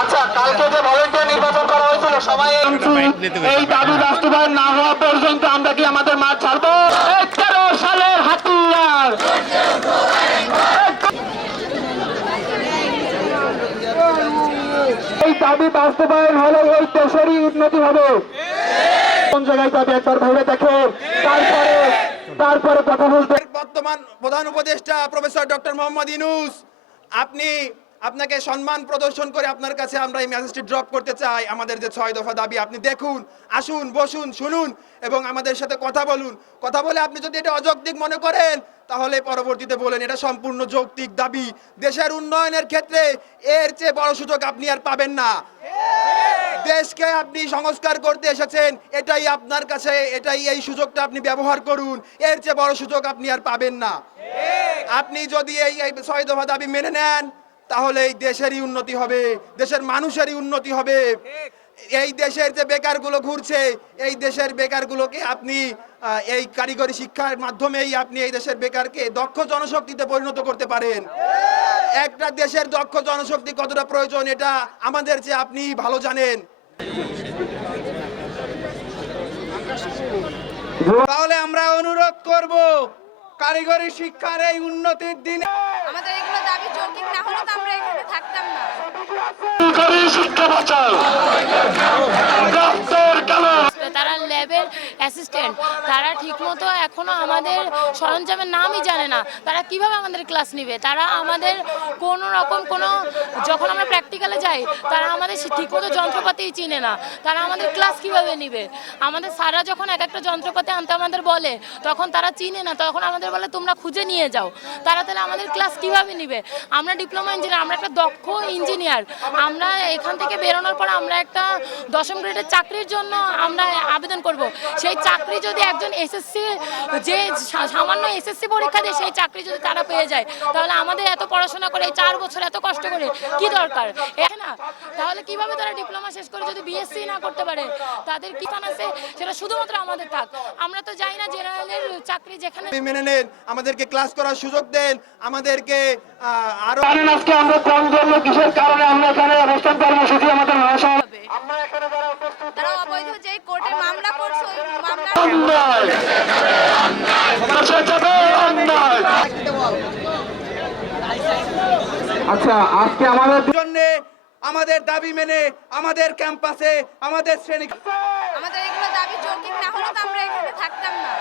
আচ্ছা কালকে যে ভলেন্টিয়ার নির্বাচন করা হয়েছিল সবাই এই দাবি বাস্তবায়ন না হওয়া পর্যন্ত আমরা কি আমাদের মাঠ ছাড়বো? তেরো সালের হাতিয়ার। এই দাবি বাস্তবায়ন হলে এই দেশেরই উন্নতি হবে। কোন জায়গায় যাবে একবার ভেবে দেখে। তারপরে তারপরে কথা বলতে বর্তমান প্রধান উপদেষ্টা প্রফেসর ডক্টর মোহাম্মদ ইনুস আপনি আপনাকে সম্মান প্রদর্শন করে আপনার কাছে আমরা এই মেসেজটি ড্রপ করতে চাই। আমাদের যে ছয় দফা দাবি, আপনি দেখুন, আসুন, বসুন, শুনুন এবং আমাদের সাথে কথা বলুন। কথা বলে আপনি যদি এটা অযৌক্তিক মনে করেন, তাহলে পরবর্তীতে বলেন, এটা সম্পূর্ণ যৌক্তিক দাবি। দেশের উন্নয়নের ক্ষেত্রে এর চেয়ে বড় সুযোগ আপনি আর পাবেন না। দেশকে আপনি সংস্কার করতে এসেছেন, এটাই আপনার কাছে, এটাই এই সুযোগটা আপনি ব্যবহার করুন। এর চেয়ে বড় সুযোগ আপনি আর পাবেন না। আপনি যদি এই ছয় দফা দাবি মেনে নেন তাহলে এই দেশেরই উন্নতি হবে দেশের মানুষেরই উন্নতি হবে। এই দেশের যে বেকারগুলো ঘুরছে এই দেশের বেকারগুলোকে আপনি এই কারিগরি শিক্ষার মাধ্যমেই আপনি এই দেশের বেকারকে দক্ষ জনশক্তিতে পরিণত করতে পারেন। একটা দেশের দক্ষ জনশক্তি কতটা প্রয়োজন এটা আমাদের যে আপনি ভালো জানেন। তাহলে আমরা অনুরোধ করব কারিগরি শিক্ষার এই উন্নতির দিনে আমাদের এগুলো দাবি যৌক্তিক না হলে তো আমরা এখানে থাকতাম না। কারিগরি শিক্ষা বাঁচাও। অ্যাসিস্ট্যান্ট তারা ঠিকমতো এখনও আমাদের সরঞ্জামের নামই জানে না। তারা কীভাবে আমাদের ক্লাস নেবে? তারা আমাদের কোনো রকম কোনো, যখন আমরা প্র্যাকটিক্যালে যাই, তারা আমাদের ঠিকমতো যন্ত্রপাতিই চিনে না। তারা আমাদের ক্লাস কীভাবে নিবে? আমাদের সারা যখন এক একটা যন্ত্রপাতি আনতে আমাদের বলে, তখন তারা চিনে না, তখন আমাদের বলে, তোমরা খুঁজে নিয়ে যাও। তারা তাহলে আমাদের ক্লাস কীভাবে নিবে? আমরা ডিপ্লোমা ইঞ্জিনিয়ার আমরা একটা দক্ষ ইঞ্জিনিয়ার আমরা এখান থেকে বেরোনোর পর আমরা একটা দশম গ্রেডের চাকরির জন্য আমরা আবেদন করব। সেই চাকরি যদি একজন এসএসসি যে সামান্য এসএসসি পরীক্ষা দিয়ে সেই চাকরি যদি তারা পেয়ে যায় তাহলে আমাদের এত পড়াশোনা করে এই চার বছর এত কষ্ট করে কি দরকার? না তাহলে কীভাবে তারা ডিপ্লোমা শেষ করে যদি বিএসসি না করতে পারে? তাদের কি স্থান আছে? সেটা শুধুমাত্র আমাদের থাক। আমরা তো যাই না জেনারেলের চাকরি যেখানে মেনে নেন আমাদেরকে ক্লাস করার সুযোগ দেন আমাদেরকে আহ, আরও জানেন আজকে আমরা কম করল কিসের কারণে আমরা এখানে অবস্থান কর্মসূচি আমাদের হবে আমরা এখানে যারা উপস্থিত তারা অবৈধ যেই কোর্টে আচ্ছা আজকে আমাদের জন্য আমাদের দাবি মেনে আমাদের ক্যাম্পাসে আমাদের শ্রেণি আমাদের এগুলো দাবি যৌক্তিক না হলে তো আমরা এখানে থাকতাম না।